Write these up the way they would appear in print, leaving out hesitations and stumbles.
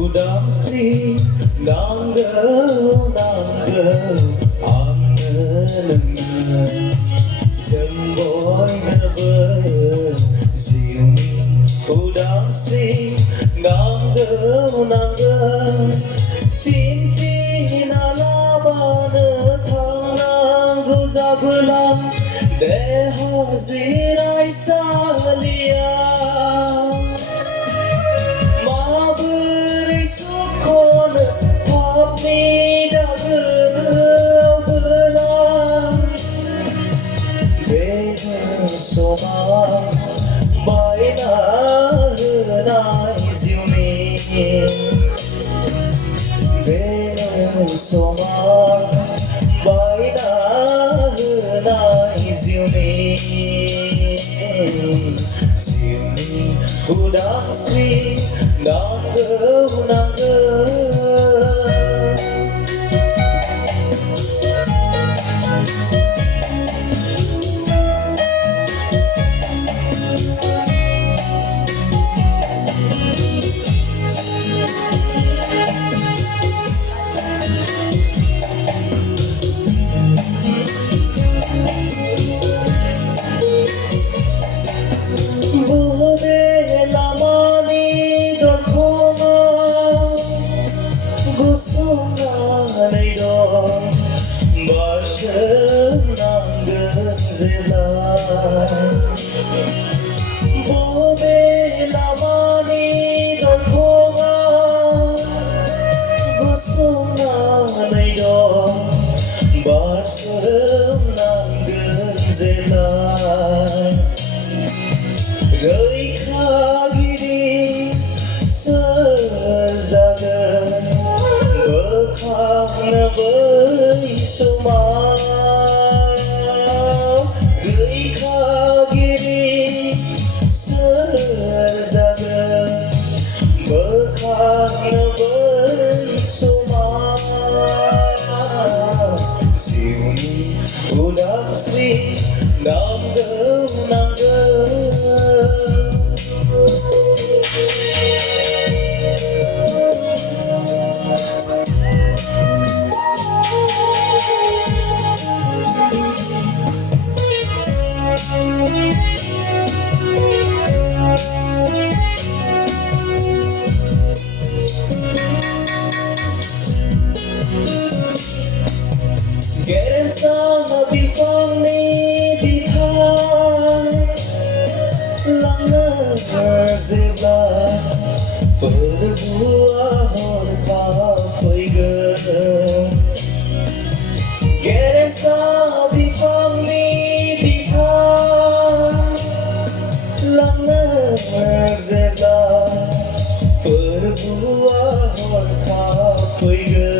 Udasri nangga angelna semboy nerbe siumi udasri nangga tin tin alabana thang guzabla de hazirai salia Soma baina nai ziumi Beno soma baina nai ziumi Ziumi udang sri nangga Rơi khá ghi serjagan berkhana bersama Rơi khá ghi serjagan berkhana bersama Siumi udah sri nangga Keren sama bifang ni bithai Langa zebla Ferbua hor ka feiga Keren sama bifang ni bithai Langa zebla Ferbua hor ka feiga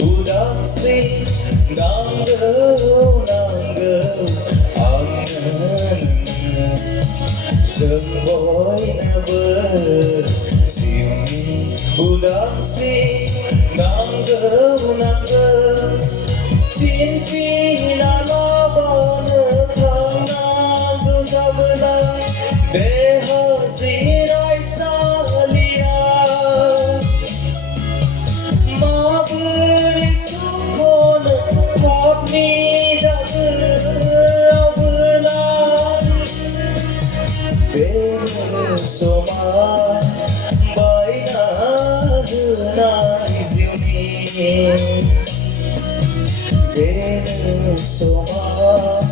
Udang sri nangga semboy never siumi udang sri nangga tin tin alabana thana guzabla de hazirai salia ma beri sukon thapni dabla Beno soma baina Soma